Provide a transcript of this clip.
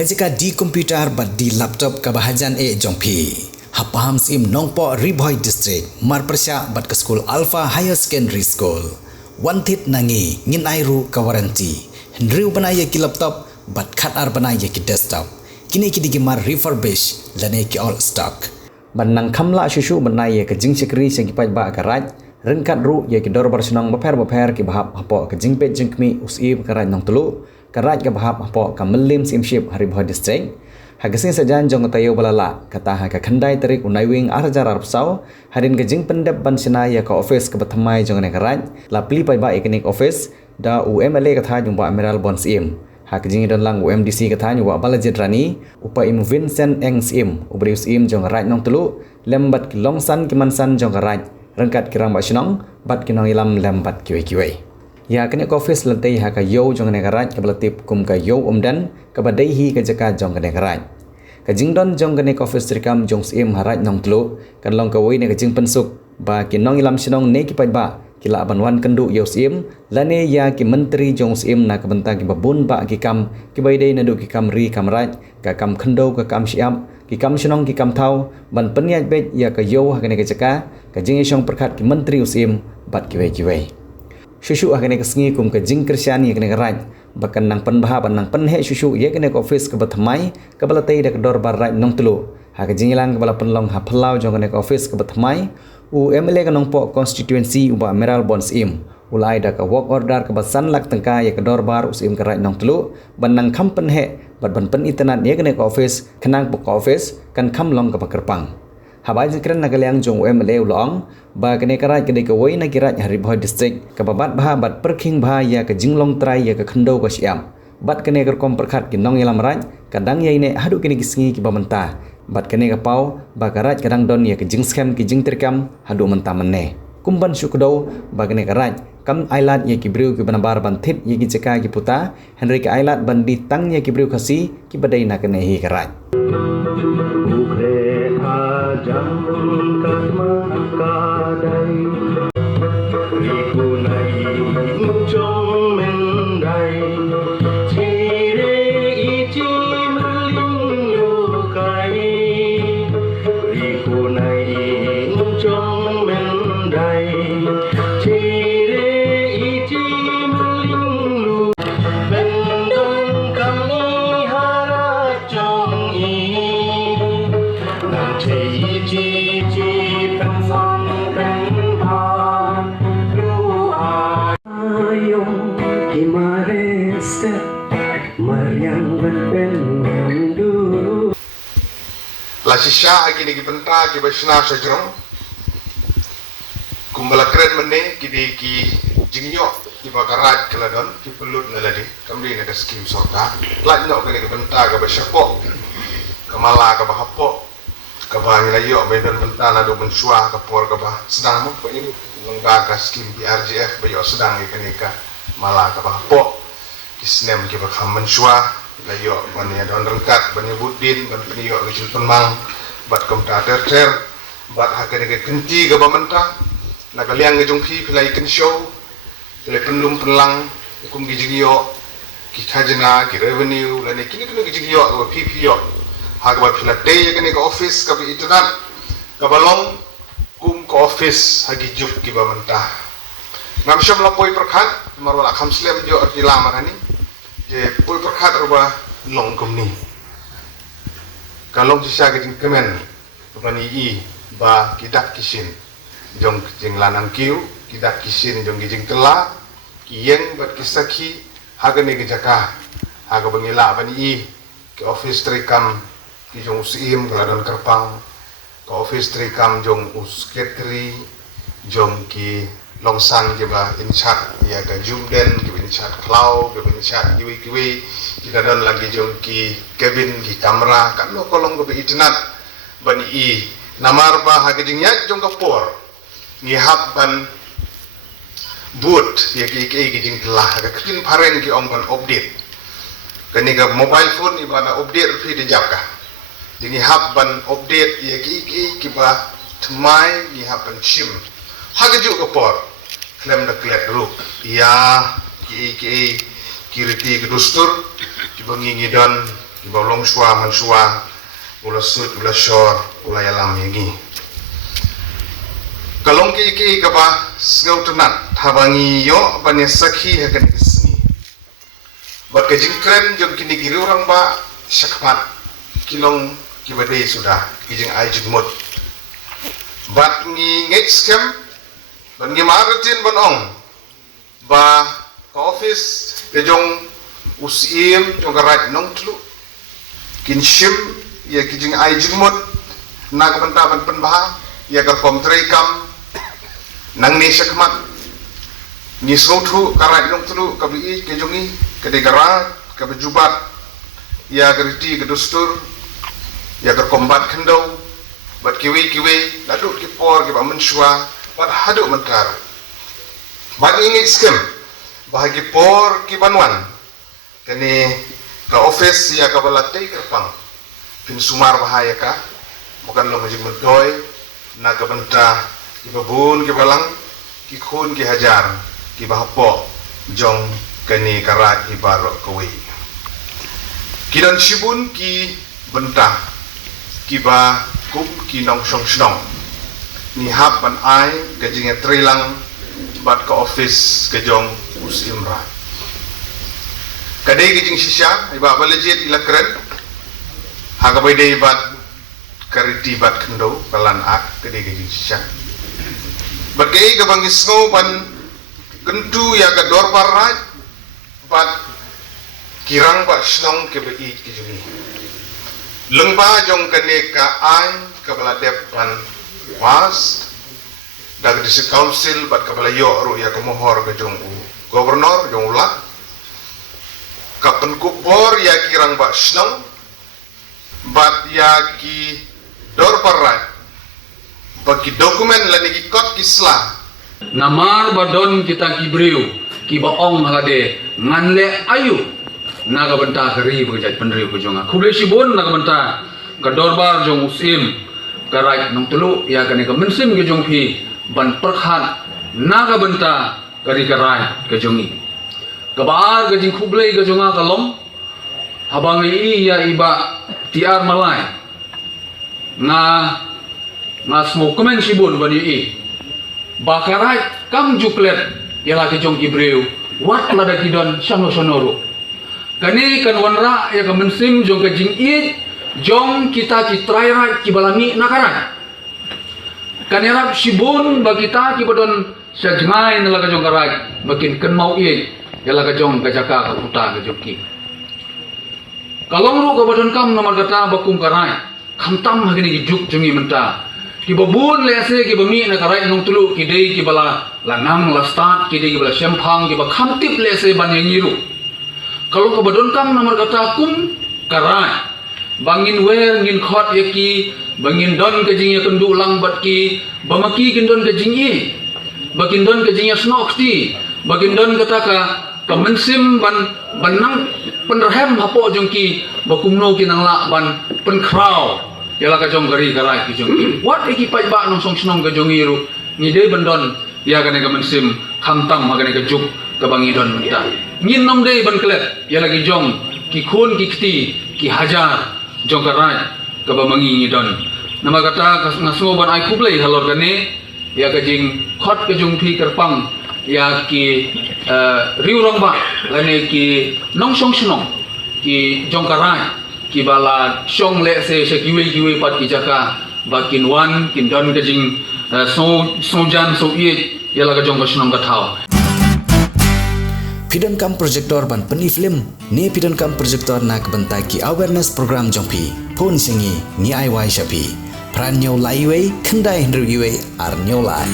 Kajika di komputer bat di laptop kabahajan jongpi. Hapaham sim nongpo Riboy District mar persya bat ke school Alpha Higher Secondary School. Wantit nangi ngin airu ka waranti. Hendriu banaya ki laptop bat khatar banaya ki desktop. Kini ki digimar refurbish lane ki all stock. Banang kamla shushu banaya ke jing sekri sing ki ba karaj. Rengkat ru ye ki dor bar senang baper ki bahap hapo ke jing pet jingkmi usi karaj nong telu. Karaj ke bahap hapo ka melim simship Riboy District. Hagasing sajan jong tayo balala kata ha ka khandai tarik unai wing arjar arpsau harin ke jing pendep ban sina ya ka office ke bathamai jong ne karaj la pli pai ba ekenik office da UMLA katha jong ba Emerald Bonds im ha ke jing don lang UMDC katha nyu ba balajit rani upa im Vincent Eng sim ubrius im jong raj nong telu lembat ki longsan ki mansan jong karaj rengkat kirang ba sinong bat kinong ilam lembat kiwe ya kene office lantai ha ka yo jong ne karaj ke belatip kum ka yo umdan ke badai hi ke jaka jong ne karaj ka jingdon jong kene office trikam jong sim haraj nong telu kan long ka wei ne ka jing pensuk ba kinong ilam sinong ne ki pai ba kila banwan kendu yo sim lane ya ki menteri jong sim na ka benta ki babun ba ki kam ki bai dei na du ki kam ri kam raj ka kam khendo ka kam siap ki kam sinong ki kam thau ban penyaj bet ya ka yo ha kene ka jaka ka jing isong perkhat ki menteri sim bat ki wei shushu ha kene ka sngi kum ka jing kristian ye kene ka raj bakan nang penbah ban nang penhe shushu ye kene ka office ka bathamai ka balatei dak dor bar raj nong telu ha ka jingilang ka bala penlong ha phalau jong kene ka office ka bathamai UMLA ka nong po constituency uba Emerald Bonds im ulai dak ka work order ka basan lak tengka ye ka dor bar usim ka raj nong telu ban nang kham penhe bat ban pen internet ye kene ka office khanang po ka office kan kham long ka pakerpang habai jikran nagaliang jong UMLA ulong ba kene karaj kene ka wei na kiraj Riboy District ka babat bah bat perking bah ya ka jinglong trai ya ka khendo ka siam bat kene ka kom perkhat ki nong yalam raj kadang ye ne hadu kene ki singi ki bamenta bat kene ka pau ba karaj kadang don ya ka jing scam ki jing terkam hadu menta menne kumban syukdo ba kene karaj kam ailat ye ki briu ki banabar ban thit ye ki jeka ki puta Henry ka ailat ban di tang ye ki briu khasi ki badai na kene hi karaj jangkat makadai rikunai muncong mendai cire iji melindukai rikunai muncong mendai cire iji melindu bendong kami harap jongi nanti La sisya agini ki benta ki basna sajrong kumbala keren mene ki ki jingyo ki bakaraj keladon ki pelut laladi kamri na skim sorka la no ki benta ka basyapo kamala ka bahapo ka bang layo medan benta na do bensua ka por ka bah sedang mo pa ini lengga ka skim PRGF bayo sedang ikani ka mala ka bahapo kisnem ki bakam mensua layo bani don rengkat bani budin ban peniyo kecil penmang bat komputer ter bat hakane ke kenti ke bamenta na kaliang ke jongpi pilai ken show pilai penlum penlang kum gi jingyo ki khajna ki revenue lane kini kini gi jingyo ke PPO ha ka pilai day ke office ka bi internet ka balong kum ke office hagi jup ki bamenta ngam syam la poi perkhat marwala khamslem jo arti lamarani je pui perkhat ruba long kumni kalong sisa ke kemen bani i ba kidak kisin jong jing lanang kiu kidak kisin jong gijing tela kiyeng bat kisaki hagane ke jaka haga bangila bani i ke office trikam ki jong usim galadon kerpang ke office trikam jong usketri jong ki longsan ke ba inchat ya ka jumden ke inchat klau ke inchat kiwi kita don lagi jong ki cabin ki kamera kan lo kolong ke internet bani i namar ba hagijing yak jong kapor ngi hab ban boot ya ki gijing telah ka kin paren ki ong ban update kani ka mobile phone ibana update fi de japka dingi hab ban update ya ki ba tmai ni hab ban sim hagiju kapor klem da klet ru ya ki kiriti kedustur ki bengi ngidon kiba long shua man shua ula sut ula shor ula yalam yagi kalong ki kaba sngau tenat habangi yo banya sakhi hakan kesni bat ke jingkren jom kini giri orang ba syakmat kilong kibade sudah kijing ai jigmut bat ngi ngek scam ban ngi maratin ban ong ba ka office ke jong usim jong garat nong tlu kin shim ya kijing ai jigmut na ka banta ban penbah ya ka kom kam nang ni syakmat ni sothu karat nong tlu ka bi ke jongi ke de garat ka bejubat ya geriti ke dustur ya ke kombat kendau bat kiwi laduk ki por ki bamen shua bat haduk mentar bat ingit skem bahagi por ki banwan kene ka office ya ka balatai kerpang pin sumar bahaya ka bukan lo majing mentoy na ka benta ki babun ki balang ki khun ki hajar ki bahapo jong kene karat ki barok kawi kidan shibun ki benta ki ba kum ki nong shong shnong ni hap ban ai ke jinge trilang bat ka office ke jong usimra kadai ke jing shisha iba balejit ila keren haga bai dei bat kariti bat kendo kalan ak kadai ke jing shisha bat ke ga bangis ngo ban kentu ya ga dor barat bat kirang bat shnong ke bai ke jingi lengba jong kene ka ai kabala depan was dag disi council bat kabala yo ru ya kemohor ke jong gubernur jong ulat kapen kupor ya kirang ba snong bat ya ki dor parat bagi dokumen lani ki kot kisla namar badon kita kibriu ki baong hade nganle ayu naga benta keri berjat penri kujonga kuble sibun naga benta kadorbar jong usim karai nong telu ya kane ka mensim ke jong phi ban perkhat naga benta kari karai ke jongi kabar ke jing kuble ke jonga kalom habang i ya iba tiar malai nga smo komen sibun bani i bakarai kam juklet yala ke jong ibreu wat lada kidon shano sonoru kani kan wanra ya ka mensim jong ka jing i jong kita ki traira ki balami nakaran kanera sibun ba kita ki bodon sajngai nala ka jong karai makin kan mau i yala ka jong ka jaka ka puta ka joki kalong ru ka bodon kam nomor kata bakum karai khamtam hagini ki juk jongi menta ki babun lese ki bami na karai nong tulu ki dei ki bala lanang la start ki dei ki bala sempang ki ba khamtip lese ban yang ngiru kalau kebadon kam nomor kata kum karai bangin wer ngin khot yaki bangin don ke jing yakendu lang bat ki bamaki kin don ke jing i bakin don ke jing snok ti bakin don kata ka mensim ban banang penrehem hapo jongki bakumno kinang la ban penkrau yala ka jong gari karai ki jong wat iki pai ba nong song snong ke jong iru ngide bandon ya kane ka mensim khamtam magane ka juk ka bangi don menta ngin nom dei ban klet ya lagi jong ki khun ki kti ki hajar jong karai ka bamangi ngidon nama kata ngaso ban ai kublai halor kane ya ka jing khot ka jong phi kerpang ya ki riurong ba lane ki nong song snong ki jong karai ki bala song le se kiwe pat ki jaka bakin wan kin don ka jing so jan so ye ya la ka jong ka snong ka thau Pidon kam projector ban peni film ne pidon kam projector nak bentai ki awareness program jongpi phone singi ni ai wai shapi pran nyau lai wei khandai hndru iwe ar nyau lai